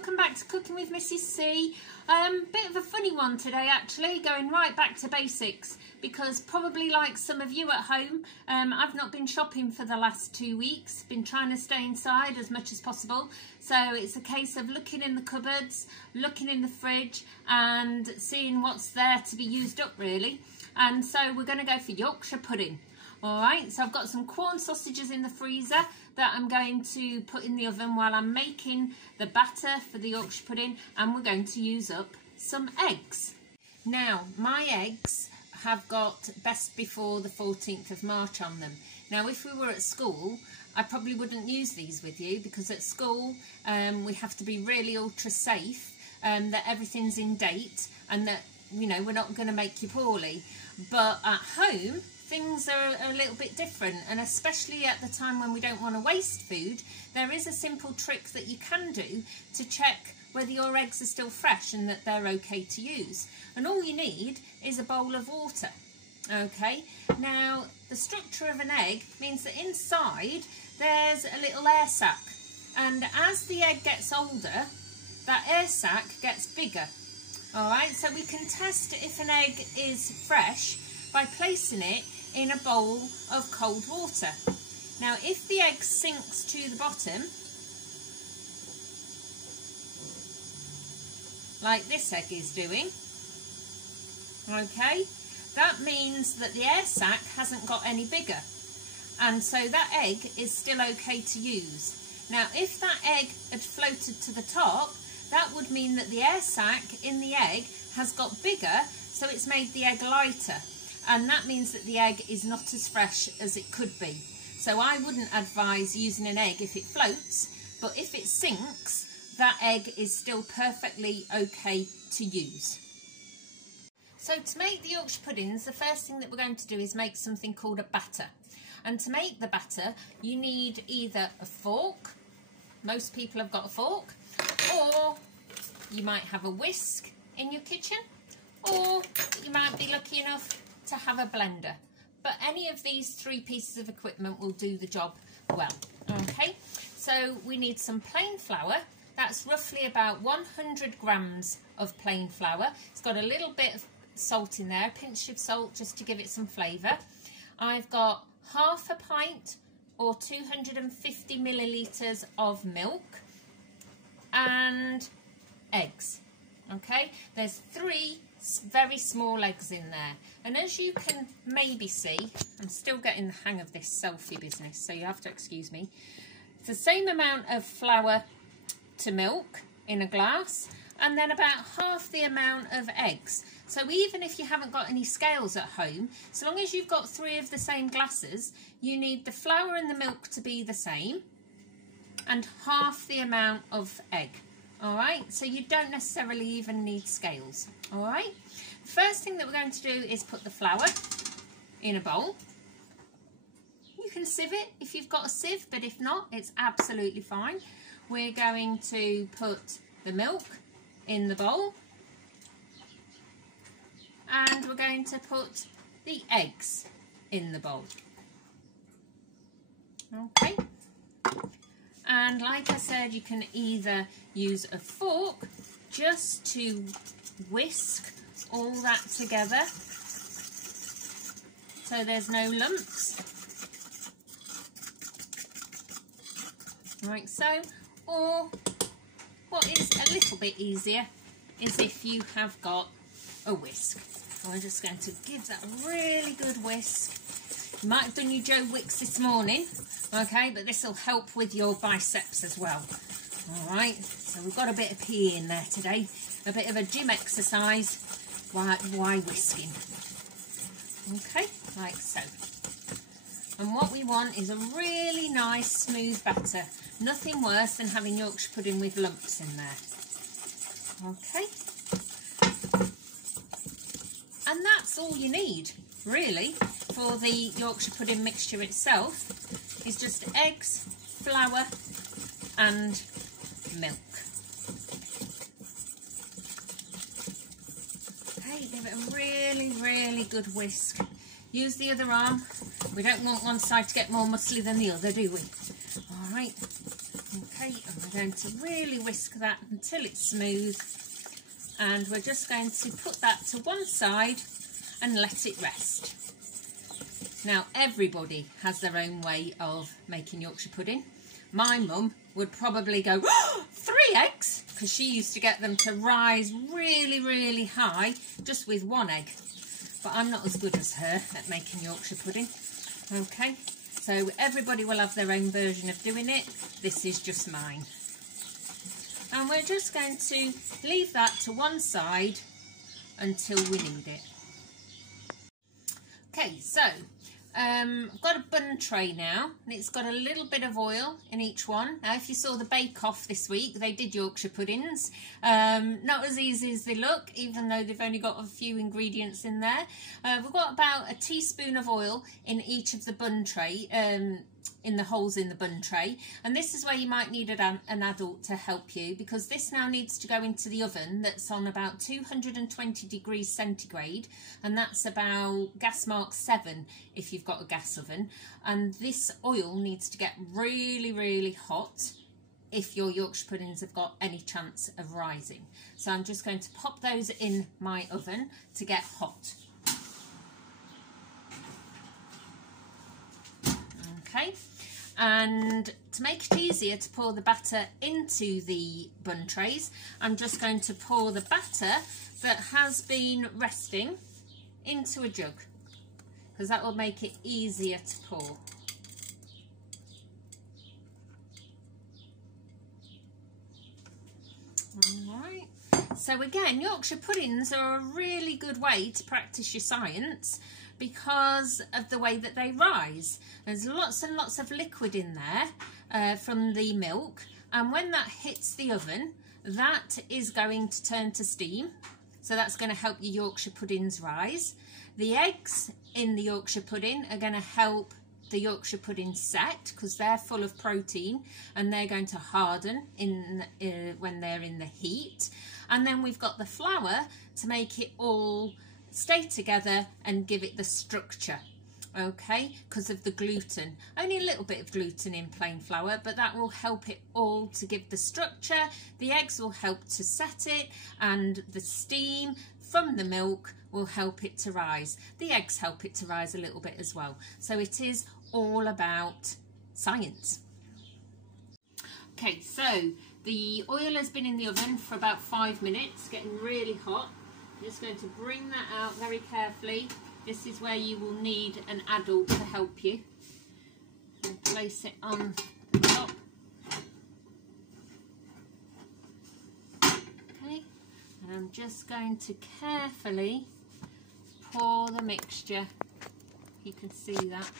welcome back to Cooking with Mrs C. Bit of a funny one today actually, going right back to basics, because probably like some of you at home, I've not been shopping for the last 2 weeks, been trying to stay inside as much as possible, so it's a case of looking in the cupboards, looking in the fridge and seeing what's there to be used up really. And so we're going to go for Yorkshire pudding. Alright, so I've got some corn sausages in the freezer that I'm going to put in the oven while I'm making the batter for the Yorkshire pudding, and we're going to use up some eggs. Now, my eggs have got best before the 14th of March on them. Now, if we were at school, I probably wouldn't use these with you, because at school we have to be really ultra safe, that everything's in date and that, you know, we're not going to make you poorly. But at home, things are a little bit different, and especially at the time when we don't want to waste food, there is a simple trick that you can do to check whether your eggs are still fresh and that they're okay to use. And all you need is a bowl of water. Okay, now the structure of an egg means that inside there's a little air sac, and as the egg gets older, that air sac gets bigger. Alright, so we can test if an egg is fresh by placing it in a bowl of cold water. Now, if the egg sinks to the bottom, like this egg is doing, okay, that means that the air sac hasn't got any bigger, and so that egg is still okay to use. Now, if that egg had floated to the top, that would mean that the air sac in the egg has got bigger, so it's made the egg lighter. And that means that the egg is not as fresh as it could be. So I wouldn't advise using an egg if it floats, but if it sinks, that egg is still perfectly okay to use. So to make the Yorkshire puddings, the first thing that we're going to do is make something called a batter. And to make the batter, you need either a fork, most people have got a fork, or you might have a whisk in your kitchen, or you might be lucky enough to have a blender, but any of these three pieces of equipment will do the job well. Okay, so we need some plain flour. That's roughly about 100 grams of plain flour. It's got a little bit of salt in there, a pinch of salt just to give it some flavour. I've got half a pint or 250 millilitres of milk and eggs. Okay, there's 3 very small eggs in there, and as you can maybe see, I'm still getting the hang of this selfie business, so you have to excuse me. It's the same amount of flour to milk in a glass, and then about half the amount of eggs. So even if you haven't got any scales at home, so long as you've got 3 of the same glasses, you need the flour and the milk to be the same and half the amount of egg. Alright, so you don't necessarily even need scales. Alright, first thing that we're going to do is put the flour in a bowl. You can sieve it if you've got a sieve, but if not, it's absolutely fine. We're going to put the milk in the bowl, and we're going to put the eggs in the bowl. Okay. And like I said, you can either use a fork just to whisk all that together so there's no lumps, like so, or what is a little bit easier is if you have got a whisk. So I'm just going to give that a really good whisk. You might have done your Joe Wicks this morning, okay, but this will help with your biceps as well. Alright, so we've got a bit of pee in there today, a bit of a gym exercise while whisking. Okay, like so. And what we want is a really nice smooth batter. Nothing worse than having Yorkshire pudding with lumps in there. Okay. And that's all you need, really, for the Yorkshire pudding mixture itself, is just eggs, flour and milk. Okay, give it a really, really good whisk. Use the other arm. We don't want one side to get more muscly than the other, do we? Alright, okay, and we're going to really whisk that until it's smooth, and we're just going to put that to one side and let it rest. Now, everybody has their own way of making Yorkshire pudding. My mum would probably go, oh, 3 eggs, because she used to get them to rise really, really high just with 1 egg. But I'm not as good as her at making Yorkshire pudding. Okay, so everybody will have their own version of doing it. This is just mine. And we're just going to leave that to one side until we need it. Okay, so I've got a bun tray now, and it's got a little bit of oil in each one. Now, if you saw the bake-off this week, they did Yorkshire puddings. Not as easy as they look, even though they've only got a few ingredients in there. We've got about a teaspoon of oil in each of the bun tray, in the holes in the bun tray, and this is where you might need an adult to help you, because this now needs to go into the oven that's on about 220 degrees centigrade, and that's about gas mark 7 if you've got a gas oven. And this oil needs to get really, really hot if your Yorkshire puddings have got any chance of rising. So I'm just going to pop those in my oven to get hot. Okay, and to make it easier to pour the batter into the bun trays, I'm just going to pour the batter that has been resting into a jug, because that will make it easier to pour. Alright, so again, Yorkshire puddings are a really good way to practice your science, because of the way that they rise. There's lots and lots of liquid in there from the milk, and when that hits the oven, that is going to turn to steam, so that's going to help your Yorkshire puddings rise. The eggs in the Yorkshire pudding are going to help the Yorkshire pudding set, because they're full of protein and they're going to harden when they're in the heat. And then we've got the flour to make it all stay together and give it the structure, okay, because of the gluten. Only a little bit of gluten in plain flour, but that will help it all to give the structure. The eggs will help to set it, and the steam from the milk will help it to rise. The eggs help it to rise a little bit as well. So it is all about science. Okay, so the oil has been in the oven for about 5 minutes, getting really hot. I'm just going to bring that out very carefully. This is where you will need an adult to help you. And place it on the top. Okay, and I'm just going to carefully pour the mixture. You can see that.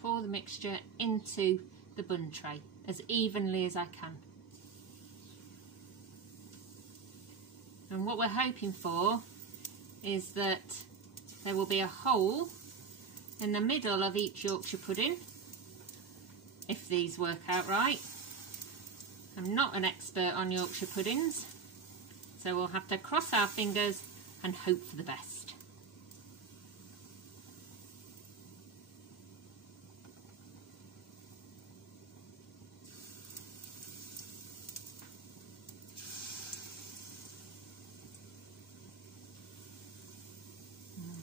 Pour the mixture into the bun tray as evenly as I can. And what we're hoping for is that there will be a hole in the middle of each Yorkshire pudding, if these work out right. I'm not an expert on Yorkshire puddings, so we'll have to cross our fingers and hope for the best.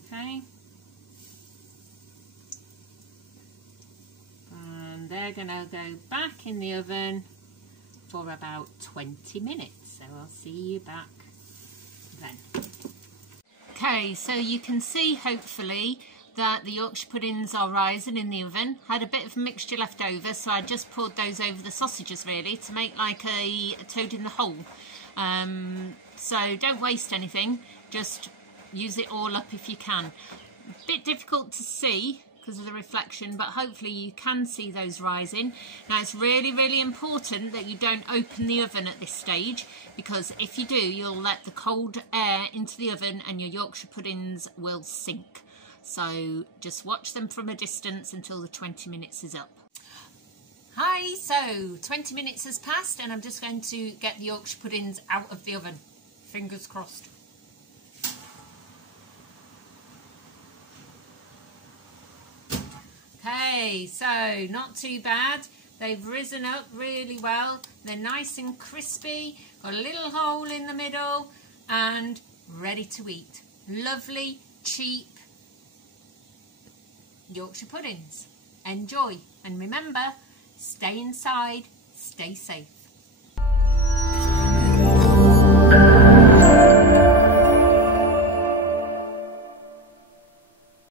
Okay, and they're going to go back in the oven for about 20 minutes, so I'll see you back then. Okay, so you can see hopefully that the Yorkshire puddings are rising in the oven. Had a bit of mixture left over, so I just poured those over the sausages really to make like a toad in the hole. So don't waste anything, just use it all up if you can. A bit difficult to see because of the reflection, but hopefully you can see those rising. Now it's really, really important that you don't open the oven at this stage, because if you do, you'll let the cold air into the oven and your Yorkshire puddings will sink. So just watch them from a distance until the 20 minutes is up. Hi, so 20 minutes has passed and I'm just going to get the Yorkshire puddings out of the oven. Fingers crossed. Okay, so not too bad. They've risen up really well. They're nice and crispy, got a little hole in the middle, and ready to eat. Lovely, cheap Yorkshire puddings. Enjoy, and remember, stay inside, stay safe.